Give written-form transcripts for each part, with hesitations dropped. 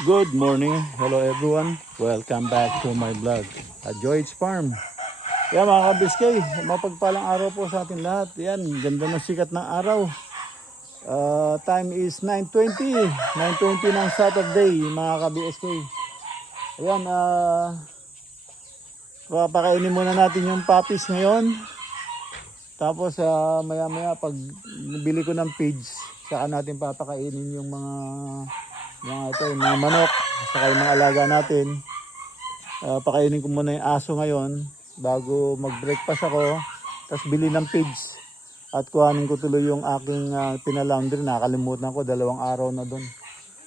Good morning. Hello everyone. Welcome back to my vlog at Joy's Farm. Yan mga kabiskay, mapagpalang araw po sa atin lahat. Yan, ganda ng sikat ng araw. Time is 9:20. 9:20 ng Saturday mga kabiskay. Ayan, papakainin muna natin yung puppies ngayon. Tapos maya maya pag bili ko ng feeds, saka natin papakainin yung mga mga manok, saka yung mga alaga natin. Pakainin ko muna yung aso ngayon bago mag-breakfast ako, tapos bili ng feeds at kuhanin ko tuloy yung aking pinalaundry. Nakalimutan ko, 2 araw na doon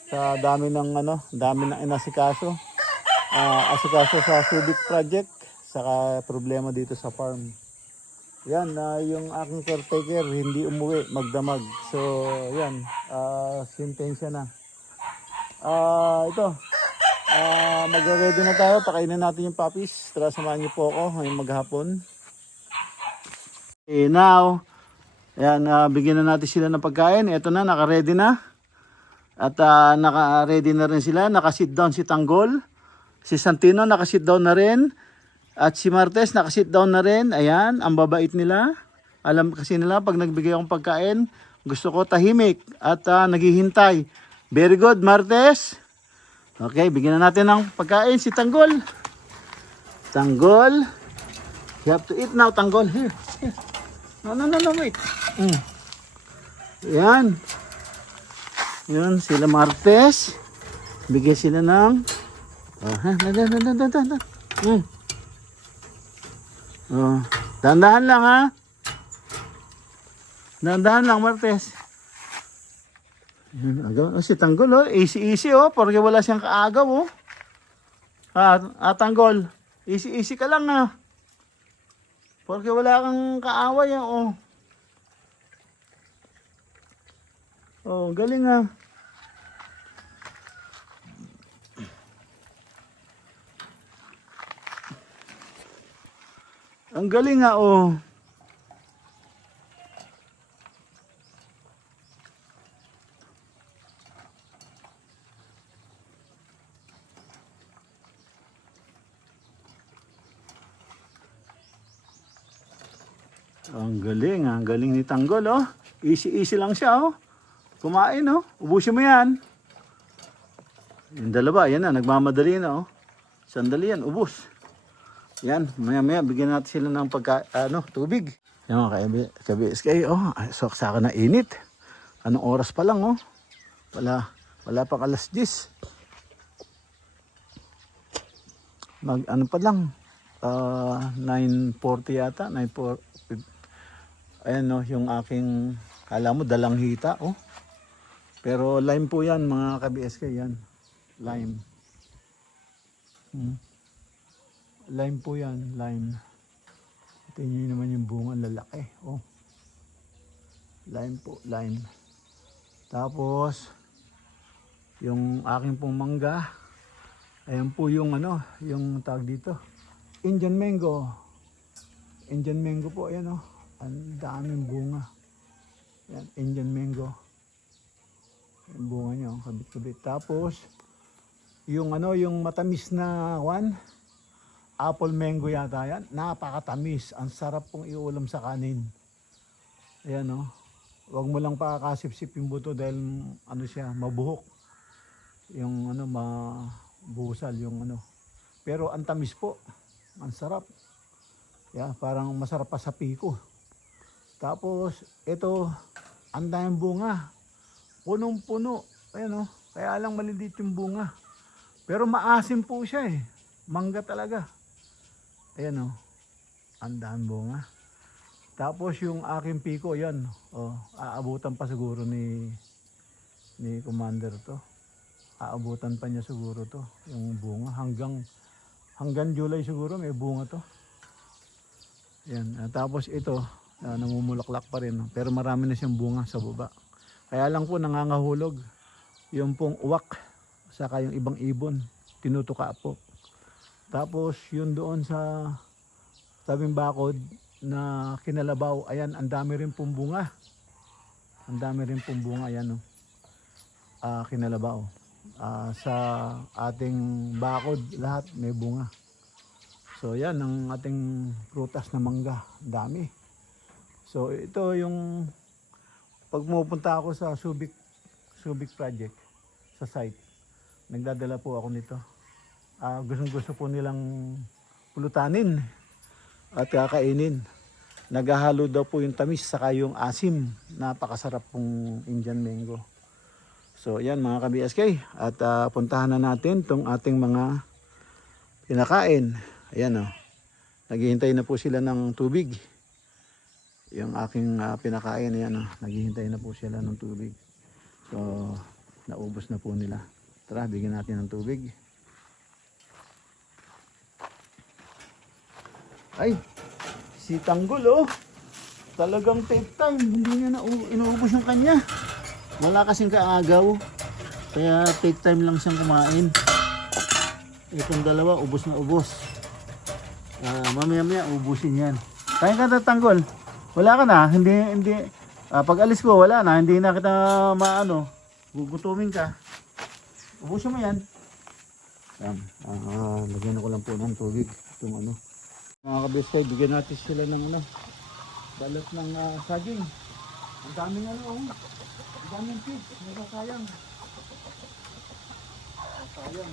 sa dami ng inasikaso, asikaso sa Subic project, saka problema dito sa farm. Yan, yung aking caretaker hindi umuwi, magdamag. So yan, sintensya na. Magre-ready na tayo, pakainin natin yung puppies. Tara, samahan niyo po ako ngayong maghapon. Okay, now, ayan, bigyan na natin sila ng pagkain. Ito na, naka-ready na. At naka-ready na rin sila. Naka-sit down si Tanggol. Si Santino naka-sit down na rin. At si Martes naka-sit down na rin. Ayan, ang babait nila. Alam kasi nila pag nagbigay akong pagkain, gusto ko tahimik at naghihintay. Very good, Martes. Okay, bigyan na natin ng pagkain si Tanggol. Tanggol. You have to eat now, Tanggol. Here. No, wait. Yan. Yan, sila Martes. Bigyan sila ng... Dandahan lang, ha. Dandahan lang, Martes. Si Tanggol, easy porque wala siyang kaagaw, Tanggol, easy ka lang, porque wala kang kaaway, galing, ang galing, Ang galing ni Tanggol, Easy lang siya, Kumain, Ubusin mo yan. Yung dalawa, yan na, nagmamadali na, Sandali yan, ubus. Yan, maya bigyan natin sila ng tubig. Yan mga kabi-SK, saka na init. Anong oras pa lang, Wala pang 10:00. Ano pa lang, 9:40 yata, 9:40. Ayan, yung aking, kala mo dalang hita, Pero lime po yan mga kabi-SK, yan. Lime. Lime po yan, lime. Tingnan nyo naman yung bunga, lalaki, Lime po, lime. Tapos, yung aking pong mangga, ayan po yung yung tag dito. Indian mango. Indian mango po, ayan, Ang daming bunga. Yan, Indian mango. Yung bunga niya, kabit-kabit. Tapos, yung yung matamis na apple mango yata yan. Napakatamis. Ang sarap pong iulam sa kanin. Ayan, Huwag mo lang pakakasip-sip yung buto dahil siya, mabuhok. Yung mabusal yung Pero ang tamis po. Ang sarap. Yeah, parang masarap pa sa piko. Tapos, ito, ang daming bunga. Punong-puno. Ayan, Kaya lang maliliit yung bunga. Pero maasim po siya, Mangga talaga. Ayan, Ang daming bunga. Tapos, yung aking piko, yan. Aabutan pa siguro ni Commander to. Aabutan pa niya siguro to. Yung bunga. Hanggang July siguro may bunga to. Yan. Tapos ito, namumulaklak pa rin. Pero marami na siyang bunga sa baba. Kaya lang po nangangahulog. Yung pong uwak, saka yung ibang ibon, tinutuka po. Tapos yun doon sa tabing bakod na kinalabaw, ayan, ang dami rin pong bunga. Ang dami rin pong bunga, ayan, kinalabaw. sa ating bakod lahat may bunga. So yan ang ating prutas na mangga, dami. So ito yung pag pupunta ako sa Subic project sa site, nagdadala po ako nito. Gustong-gusto po nilang pulutanin at kakainin. Naghahalo daw po yung tamis saka yung asim. Napakasarap pong Indian mango. So yan mga ka-BSK, at puntahan na natin tong ating mga pinakain. Ayan o, naghihintay na po sila ng tubig. Yung aking pinakain, ayan o, naghihintay na po sila ng tubig. So naubos na po nila. Tara, bigyan natin ng tubig. Ay, si Tanggol oh, talagang take time, hindi niya na inuubos yung kanya. Wala kasing kaagaw, kaya take time lang siyang kumain. Itong dalawa, ubos na ubos. Mamaya ubusin yan. Kain ka na, Tanggol. Wala ka na, hindi pag alis ko wala na, hindi na kita maano, gugutumin ka. Ubusin mo yan. Yan, lagyan ko lang po ng tubig. Itong ano. Mga kabisay, bigyan natin sila ng ano, balat ng saging. Ang daming ano, ang daming fish, nasasayang. Sayang,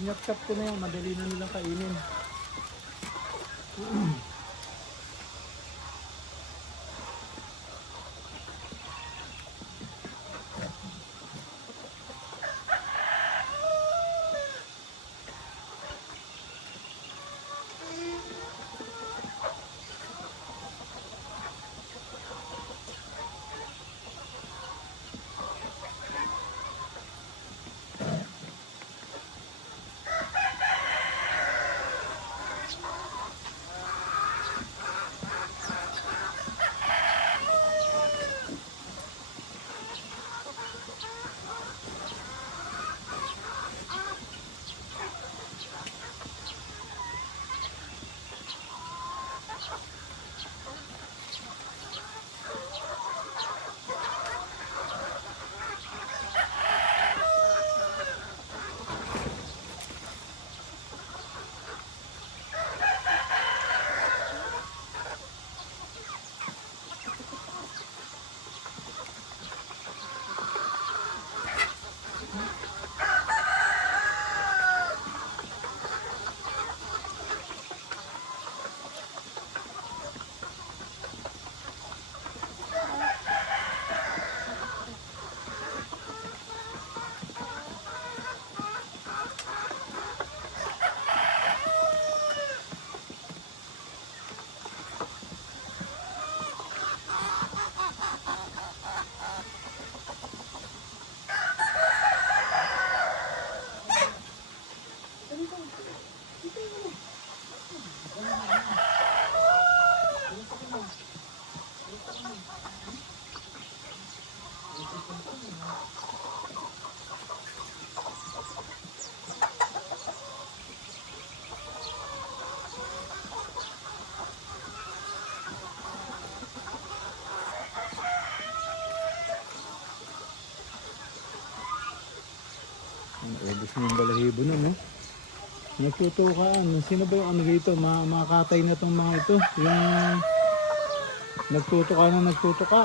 sinyak-sak ko na yan, madali na nilang kainin. Ubus mo yung balahibo nun, no? Nagtutukaan. Sino ba yung ano dito? Makakatay na tong mga ito. Yung nagtutuka na nagtutuka.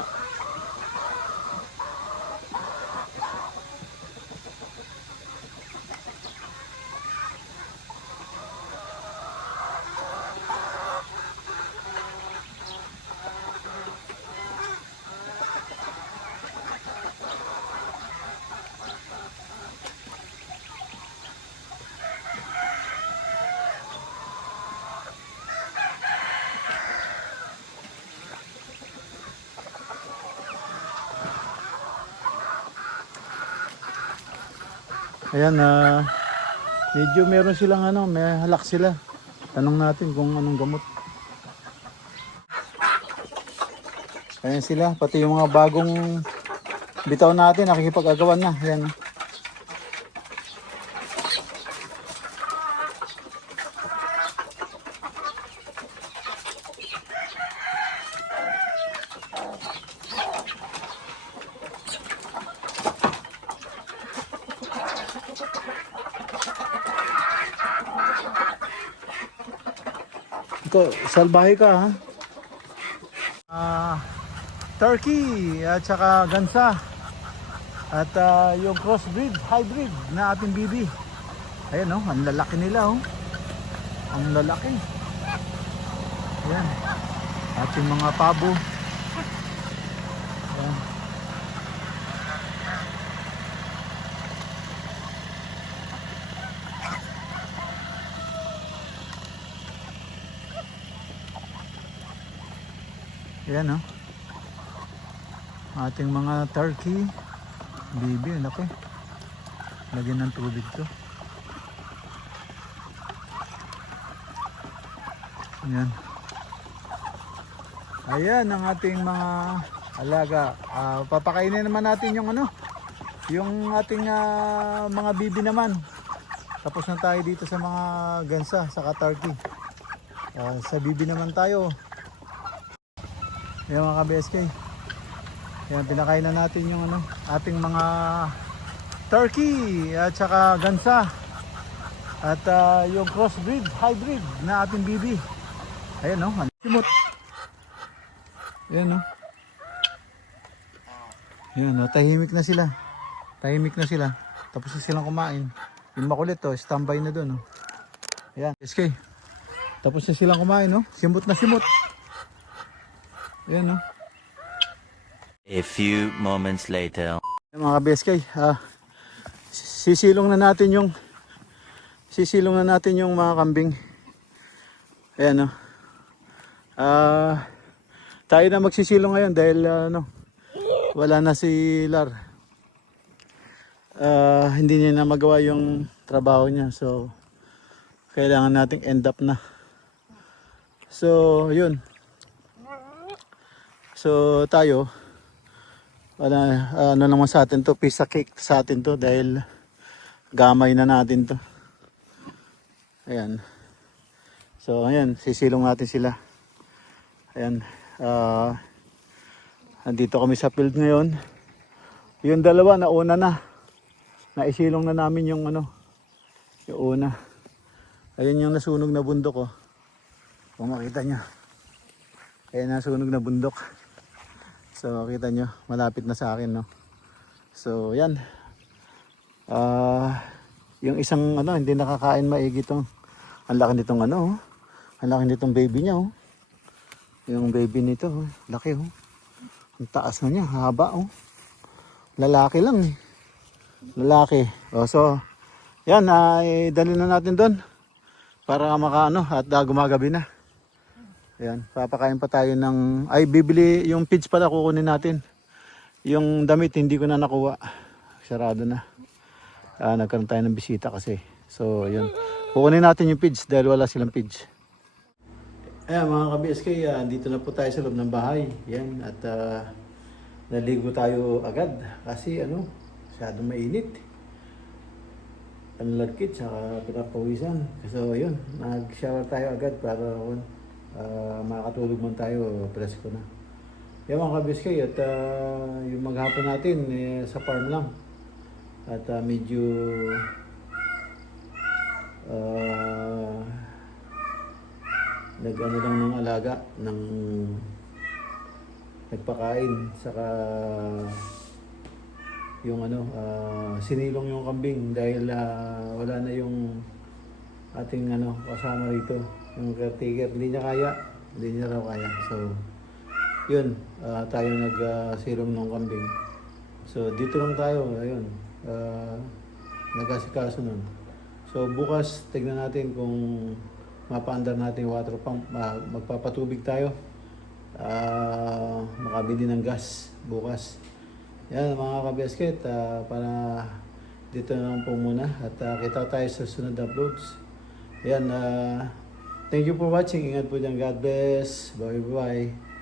Ayan, medyo meron silang ano, may halak sila. Tanong natin kung anong gamot. Ayan sila, pati yung mga bagong bitaw natin, nakikipag-agawan na. Ayan. Ito, salbahe ka ha. Turkey at saka gansa. At yung crossbreed, hybrid na ating bibi. Ayan oh, ang lalaki nila oh. Ang lalaki. Ayan. Ating mga pabo. Ayan. Ayan oh. Ating mga turkey bibi, laki. Lagyan ng tubig to. Ayan. Ayan ang ating mga alaga. Papakainin naman natin yung ano, yung ating mga bibi naman. Tapos na tayo dito sa mga gansa, saka turkey. Sa bibi naman tayo. Ayan mga ka-BSK. Ayan, pinakain na natin yung ano, ating mga turkey at saka gansa. At yung crossbreed, hybrid na ating bibi. Ayan no, simot. Ayan no. Ayan no, tahimik na sila. Tahimik na sila. Tapos na silang kumain. Yung makulit to, standby na doon no. Ayan, SK. Tapos na silang kumain no. Simot na simot. Ayan no. A few moments later. Mga BSK, sisilong na natin yung mga kambing. Ayan no. Tayo na magsisilong ngayon dahil wala na si Lar. Hindi niya na magawa yung trabaho niya, so kailangan nating end up na. So yun. So tayo wala, ano naman sa atin to, piece of cake sa atin to dahil gamay na natin to. Ayan. So ayan, sisilong natin sila. Ayan. Andito kami sa field ngayon. Yung dalawa nauna na. Naisilong na namin yung ano, yung una. Ayan yung nasunog na bundok oh. Kung makita nyo. Ayan nasunog na bundok. So kita nyo, malapit na sa akin no. So yan. Yung isang ano, hindi nakakain maigi tong. Ang laki nitong ano, ang laki nitong baby niya oh. Yung baby nito, oh, laki oh. Ang taas na niya, haba oh. Lalaki lang eh. Lalaki. Oh, so yan, dali na natin doon para makaano at gumagabi na. Ayan, papakain pa tayo ng, bibili yung feeds pala, kukunin natin. Yung damit hindi ko na nakuha. Sarado na. Nagkaroon tayo ng bisita kasi. So, yun. Kukunin natin yung feeds dahil wala silang feeds. Ayan mga ka-BSK, dito na po tayo sa loob ng bahay. Yan, at naligo tayo agad kasi masyadong mainit. Panlagkit, saka pinapawisan. So, yun, nag-shower tayo agad para makakatulog man tayo, presko na. Yan mga ka-BSK, at yung maghapon natin sa farm lang. At medyo nag-ano lang ng alaga ng nagpakain, saka yung sinilong yung kambing dahil wala na yung ating kasama rito, yung caretaker, hindi niya raw kaya. So yun, tayo nagsilong ng kambing. So dito lang tayo, ayun, nag-asikaso nun. So bukas tignan natin kung mapaandar natin yung water pump, magpapatubig tayo, makabili ng gas bukas. Yan mga ka-basket, para dito na lang po muna at kita tayo sa sunod na uploads. Ayan, thank you for watching. Ingat po dyan. God bless. Bye bye.